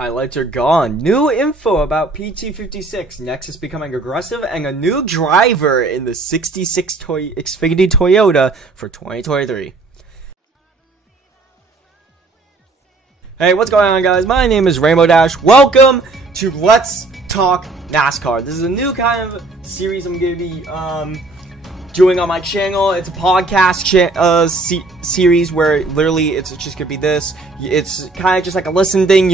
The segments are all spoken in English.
Highlights are gone. New info about PT56, Nexus becoming aggressive, and a new driver in the 66 Xfinity Toyota for 2023. Hey, what's going on, guys? My name is Rainbow Dash. Welcome to Let's Talk NASCAR. This is a new kind of series I'm going to be doing on my channel. It's a podcast series where literally it's just gonna be this. It's kind of just like a listen thing.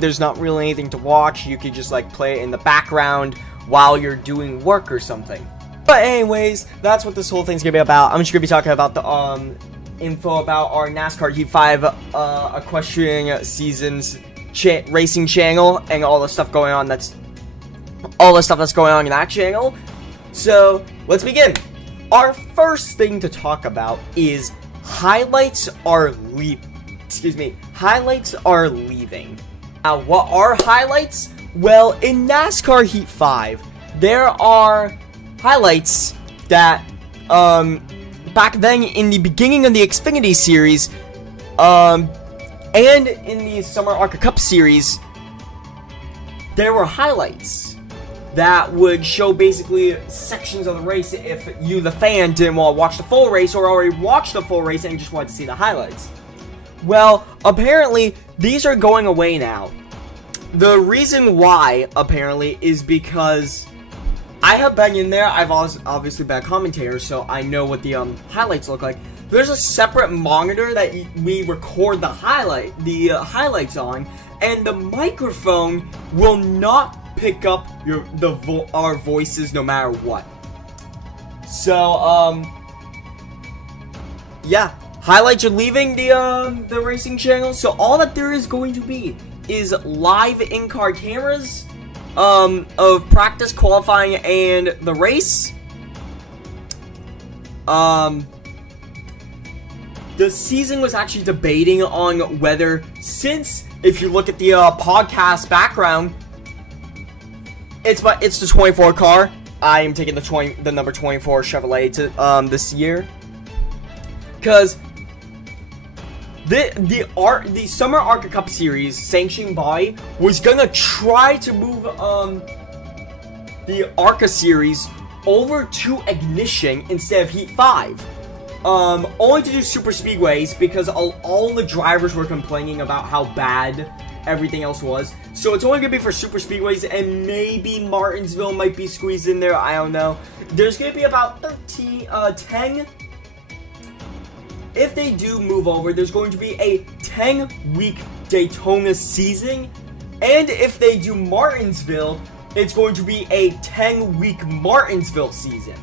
There's not really anything to watch. You could just like play it in the background while you're doing work or something. But anyways, that's what this whole thing's gonna be about. I'm just gonna be talking about the info about our NASCAR Heat 5 equestrian seasons racing channel and all the stuff going on. That's all the stuff that's going on in that channel. So let's begin. Our first thing to talk about is highlights are leaving. Now, what are highlights? Well, in NASCAR Heat 5, there are highlights that, back then in the beginning of the Xfinity series, and in the Summer ARCA Cup series, there were highlights that would show basically sections of the race if you, the fan, didn't want to watch the full race or already watched the full race and just wanted to see the highlights. Well, apparently, these are going away now. The reason why, apparently, is because I have been in there. I've obviously been a commentator, so I know what the highlights look like. There's a separate monitor that we record the highlights on, and the microphone will not pick up our voices no matter what. So yeah, highlights are leaving the racing channel. So all that there is going to be is live in-car cameras of practice, qualifying, and the race. The season was actually debating on whether, since if you look at the podcast background, it's the 24 car. I am taking the number 24 Chevrolet to this year, because the Summer ARCA Cup series sanctioned by was gonna try to move the ARCA series over to Ignition instead of Heat 5. Only to do super speedways because all the drivers were complaining about how bad everything else was. So it's only gonna be for super speedways, and maybe Martinsville might be squeezed in there. I don't know. There's gonna be about 10. If they do move over, there's going to be a 10-week Daytona season, and if they do Martinsville, it's going to be a 10-week Martinsville season.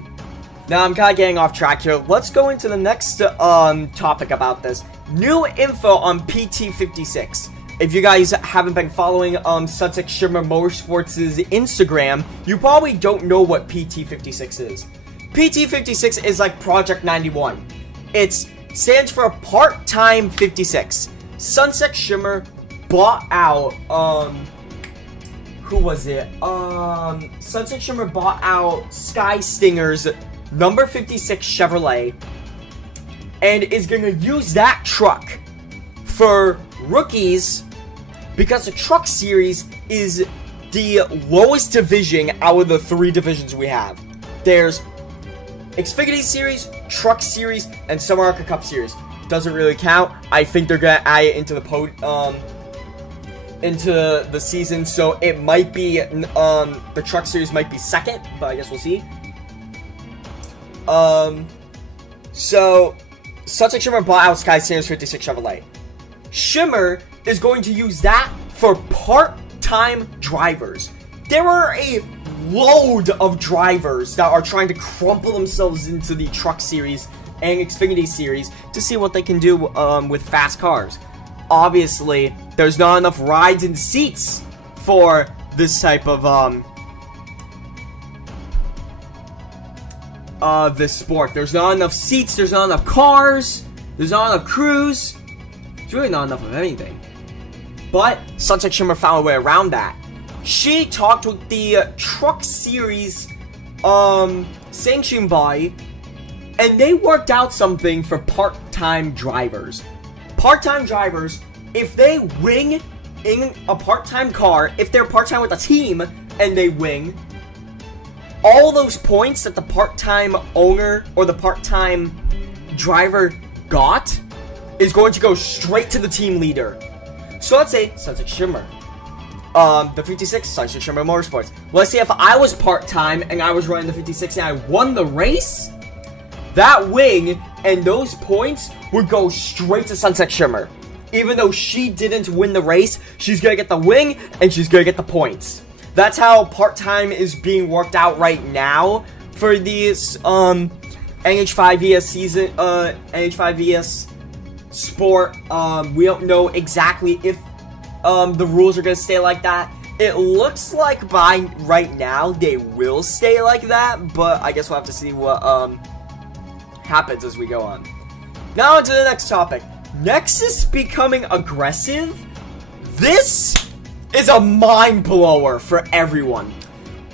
Now, I'm kind of getting off track here. Let's go into the next topic about this. New info on PT56. If you guys haven't been following Sunset Shimmer Motorsports' Instagram, you probably don't know what PT56 is. PT56 is like Project 91. It stands for Part-Time 56. Sunset Shimmer bought out, who was it? Sunset Shimmer bought out Sky Stinger's number 56 Chevrolet, and is gonna use that truck for rookies, because the truck series is the lowest division out of the 3 divisions we have. There's Xfinity series, truck series, and Summer ARCA Cup series. Doesn't really count. I think they're gonna add it into the season, so it might be the truck series might be second, but I guess we'll see. So Sunset Shimmer bought out Sky Stinger's 56 Chevrolet. Shimmer is going to use that for part-time drivers. There are a load of drivers that are trying to crumple themselves into the truck series and Xfinity series to see what they can do with fast cars. Obviously, there's not enough rides and seats for this type of this sport. There's not enough seats, there's not enough cars, there's not enough crews. There's really not enough of anything. But Sunset Shimmer found a way around that. She talked with the truck series sanctioned by, and they worked out something for part-time drivers. Part-time drivers, if they wing in a part-time car, if they're part-time with a team and they win, all those points that the part-time owner or the part-time driver got is going to go straight to the team leader. So let's say Sunset Shimmer, the 56 Sunset Shimmer Motorsports. Let's say if I was part-time and I was running the 56 and I won the race, that wing and those points would go straight to Sunset Shimmer. Even though she didn't win the race, she's gonna get the wing and she's gonna get the points. That's how part-time is being worked out right now for these NH5ES season, NH5ES sport. We don't know exactly if the rules are gonna stay like that. It looks like by right now they will stay like that, but I guess we'll have to see what happens as we go on. Now on to the next topic. Nexus becoming aggressive. This is a mind blower for everyone.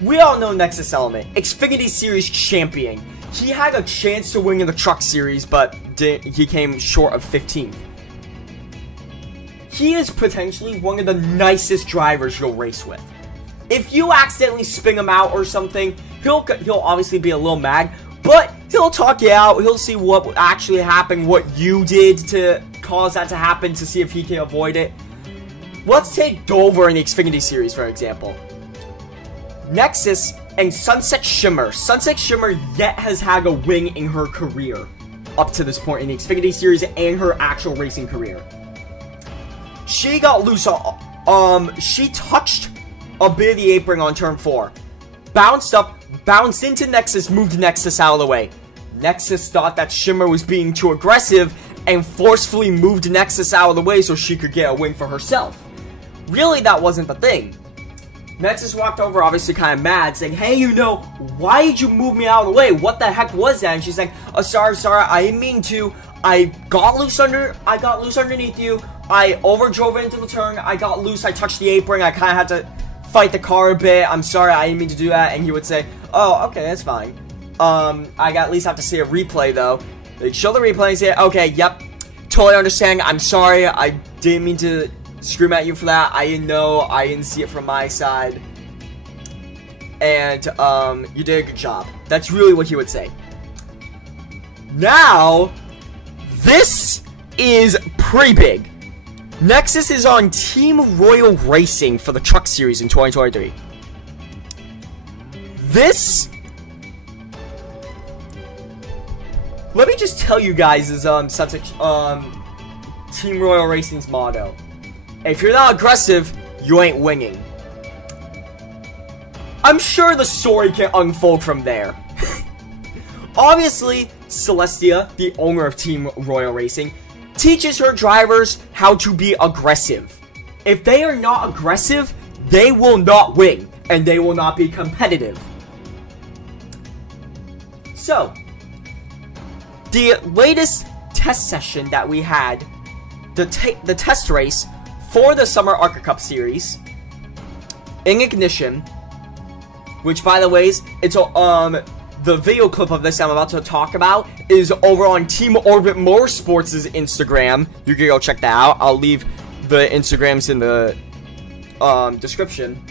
We all know Nexus Element, Xfinity Series champion. He had a chance to win in the Truck Series, but he came short of 15th. He is potentially one of the nicest drivers you'll race with. If you accidentally spin him out or something, he'll obviously be a little mad, but he'll talk you out. He'll see what actually happened, what you did to cause that to happen, to see if he can avoid it. Let's take Dover in the Xfinity Series, for example. Nexus and Sunset Shimmer. Sunset Shimmer yet has had a win in her career up to this point in the Xfinity Series and her actual racing career. She got loose. She touched a bit of the apron on turn 4. Bounced up, bounced into Nexus, moved Nexus out of the way. Nexus thought that Shimmer was being too aggressive and forcefully moved Nexus out of the way so she could get a win for herself. Really, that wasn't the thing. Nexus walked over, obviously kind of mad, saying, "Hey, you know, why did you move me out of the way? What the heck was that?" And she's like, sorry, I didn't mean to. I got loose underneath you. I overdrove into the turn. I got loose. I touched the apron. I kind of had to fight the car a bit. I'm sorry, I didn't mean to do that." And he would say, "Oh, okay, that's fine. I at least have to see a replay, though." They'd show the replay and say, "Okay, yep, totally understand. I'm sorry. I didn't mean to scream at you for that. I didn't know. I didn't see it from my side. And, you did a good job." That's really what he would say. Now, this is pretty big. Nexus is on Team Royal Racing for the Truck Series in 2023. This... Let me just tell you guys is, Team Royal Racing's motto. If you're not aggressive, you ain't winning. I'm sure the story can unfold from there. Obviously, Celestia, the owner of Team Royal Racing, teaches her drivers how to be aggressive. If they are not aggressive, they will not win, and they will not be competitive. So, the latest test session that we had, the test race for the Summer ARCA Cup Series in Ignition, which, by the way, it's the video clip of this I'm about to talk about is over on Team Orbit Motorsports' Instagram. You can go check that out. I'll leave the Instagrams in the description.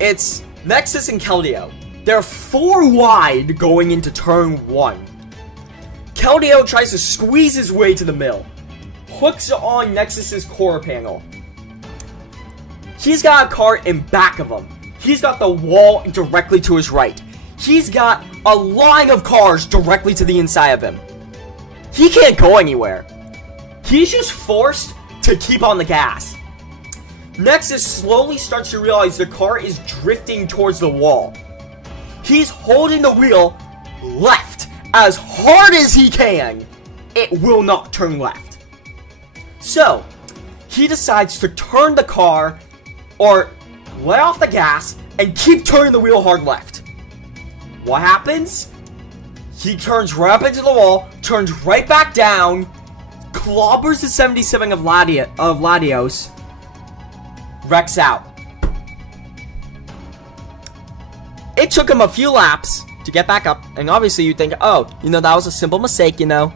It's Nexus and Keldeo. They're 4 wide going into turn 1. Keldeo tries to squeeze his way to the middle. Hooks on Nexus's quarter panel. He's got a car in back of him. He's got the wall directly to his right. He's got a line of cars directly to the inside of him. He can't go anywhere. He's just forced to keep on the gas. Nexus slowly starts to realize the car is drifting towards the wall. He's holding the wheel left as hard as he can. It will not turn left. So, he decides to turn the car or let off the gas and keep turning the wheel hard left. What happens? He turns right up into the wall, turns right back down, clobbers the 77 of Latios, wrecks out. It took him a few laps to get back up, and obviously you think, oh, you know, that was a simple mistake, you know.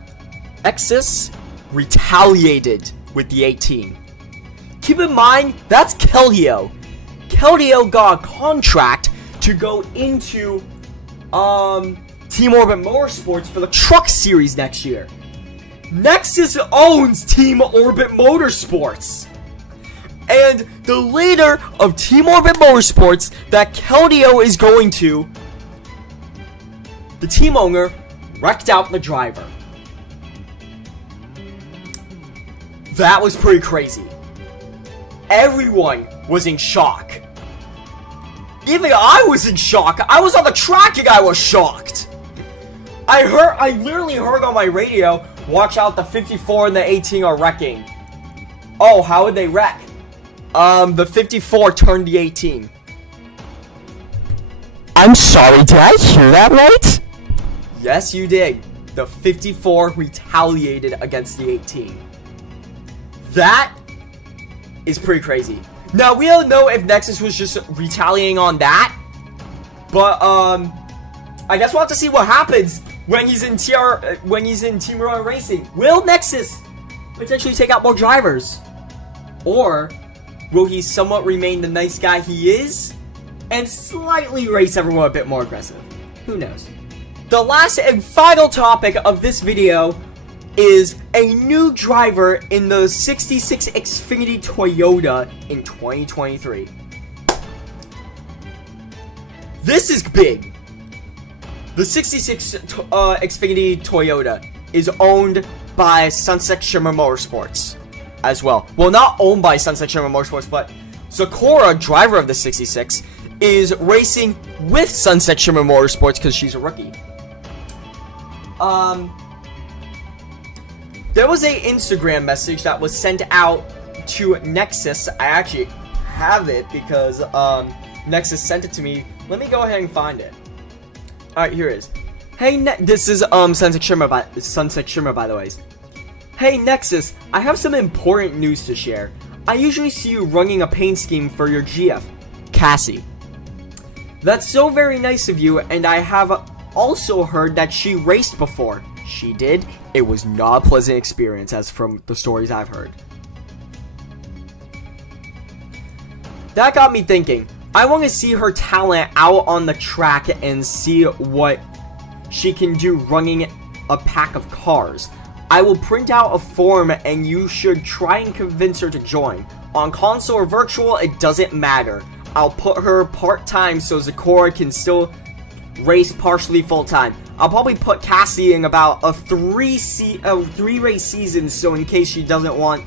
Nexus retaliated with the 18. Keep in mind, that's Keldeo. Keldeo got a contract to go into Team Orbit Motorsports for the Truck Series next year. Nexus owns Team Orbit Motorsports. And the leader of Team Orbit Motorsports that Keldeo is going to, the team owner, wrecked out the driver. That was pretty crazy. Everyone was in shock. Even I was in shock. I was on the track and I was shocked. I literally heard on my radio, watch out, the 54 and the 18 are wrecking. Oh, how would they wreck? The 54 turned the 18. I'm sorry, did I hear that right? Yes, you did. The 54 retaliated against the 18. That is pretty crazy. Now, we don't know if Nexus was just retaliating on that. But, I guess we'll have to see what happens when he's in Team Royal Racing. Will Nexus potentially take out more drivers? Or will he somewhat remain the nice guy he is and slightly race everyone a bit more aggressive? Who knows? The last and final topic of this video is a new driver in the 66 Xfinity Toyota in 2023. This is big. The 66 Xfinity Toyota is owned by Sunset Shimmer Motorsports as well. Well, not owned by Sunset Shimmer Motorsports, but Sakura, driver of the 66, is racing with Sunset Shimmer Motorsports because she's a rookie. There was a Instagram message that was sent out to Nexus. I actually have it because Nexus sent it to me. Let me go ahead and find it. Alright, here it is. Hey, this is Sunset Shimmer, by the way. Hey, Nexus, I have some important news to share. I usually see you running a paint scheme for your GF, Cassie. That's so very nice of you, and I have also heard that she raced before. She did. It was not a pleasant experience, as from the stories I've heard. That got me thinking. I want to see her talent out on the track and see what she can do running a pack of cars. I will print out a form and you should try and convince her to join. On console or virtual, it doesn't matter. I'll put her part-time so Sakura can still race partially full-time. I'll probably put Cassie in about a three-race season, so in case she doesn't want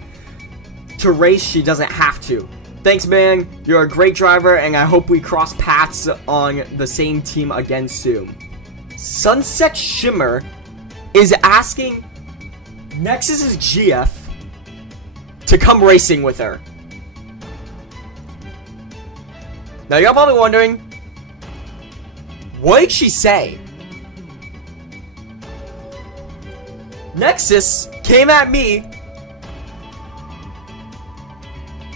to race, she doesn't have to. Thanks, man. You're a great driver, and I hope we cross paths on the same team again soon. Sunset Shimmer is asking Nexus's GF to come racing with her. Now, you're probably wondering, what did she say? Nexus came at me,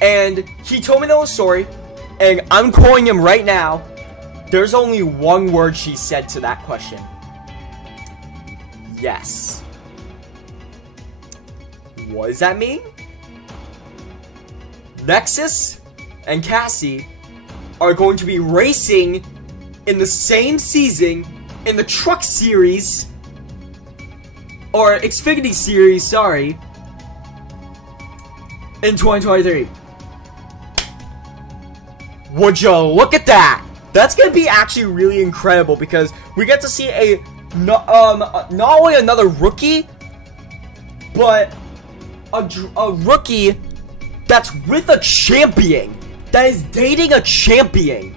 and he told me the whole story, and I'm quoting him right now. There's only one word she said to that question. Yes. What does that mean? Nexus and Cassie are going to be racing in the same season in the Truck Series, or Xfinity Series, sorry, in 2023. Would you look at that? That's gonna be actually really incredible because we get to see not only another rookie, but a rookie that's with a champion, that is dating a champion.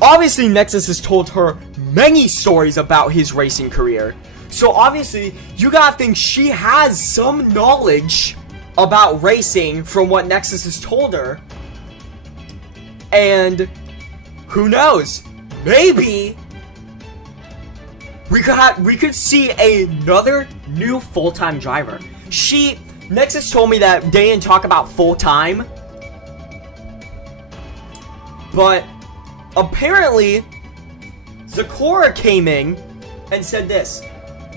Obviously, Nexus has told her many stories about his racing career, so obviously, you gotta think she has some knowledge about racing from what Nexus has told her. And who knows? Maybe we could see another new full-time driver. Nexus told me that they didn't talk about full-time, but apparently Sakura came in and said this: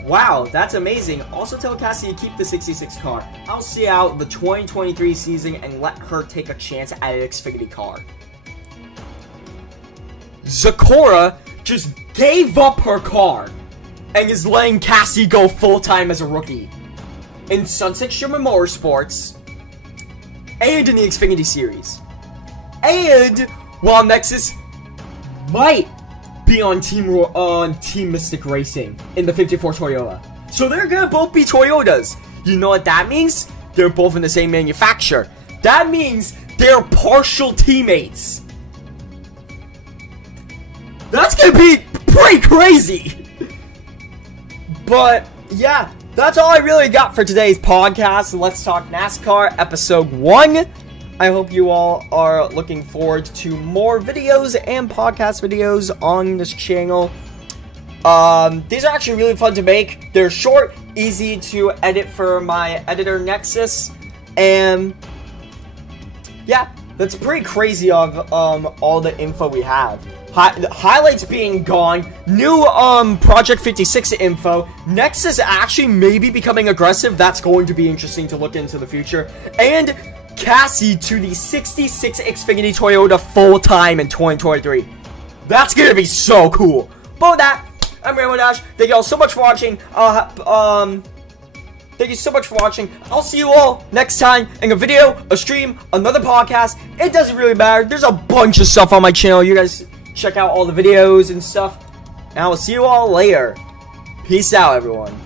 Wow, that's amazing. Also tell Cassie to keep the 66 car. I'll see out the 2023 season and let her take a chance at an Xfinity car. Zakora just gave up her car and is letting Cassie go full-time as a rookie in Sunset Shimmer Motorsports and in the Xfinity Series. And while Nexus might be on Team Mystic Racing in the 54 Toyota. So they're gonna both be Toyotas. You know what that means? They're both in the same manufacturer. That means they're partial teammates. That's gonna be pretty crazy. But yeah, that's all I really got for today's podcast. Let's Talk NASCAR episode 1. I hope you all are looking forward to more videos and podcast videos on this channel. These are actually really fun to make. They're short, easy to edit for my editor Nexus, and yeah, that's pretty crazy of all the info we have. Highlights being gone, new Project 56 info, Nexus actually maybe becoming aggressive. That's going to be interesting to look into the future, and Cassie to the 66 Xfinity Toyota full-time in 2023. That's gonna be so cool. But with that, I'm Rainbow Dash. Thank you all so much for watching. Thank you so much for watching. I'll see you all next time in a video, a stream, another podcast. It doesn't really matter. There's a bunch of stuff on my channel. You guys check out all the videos and stuff. And I will see you all later. Peace out, everyone.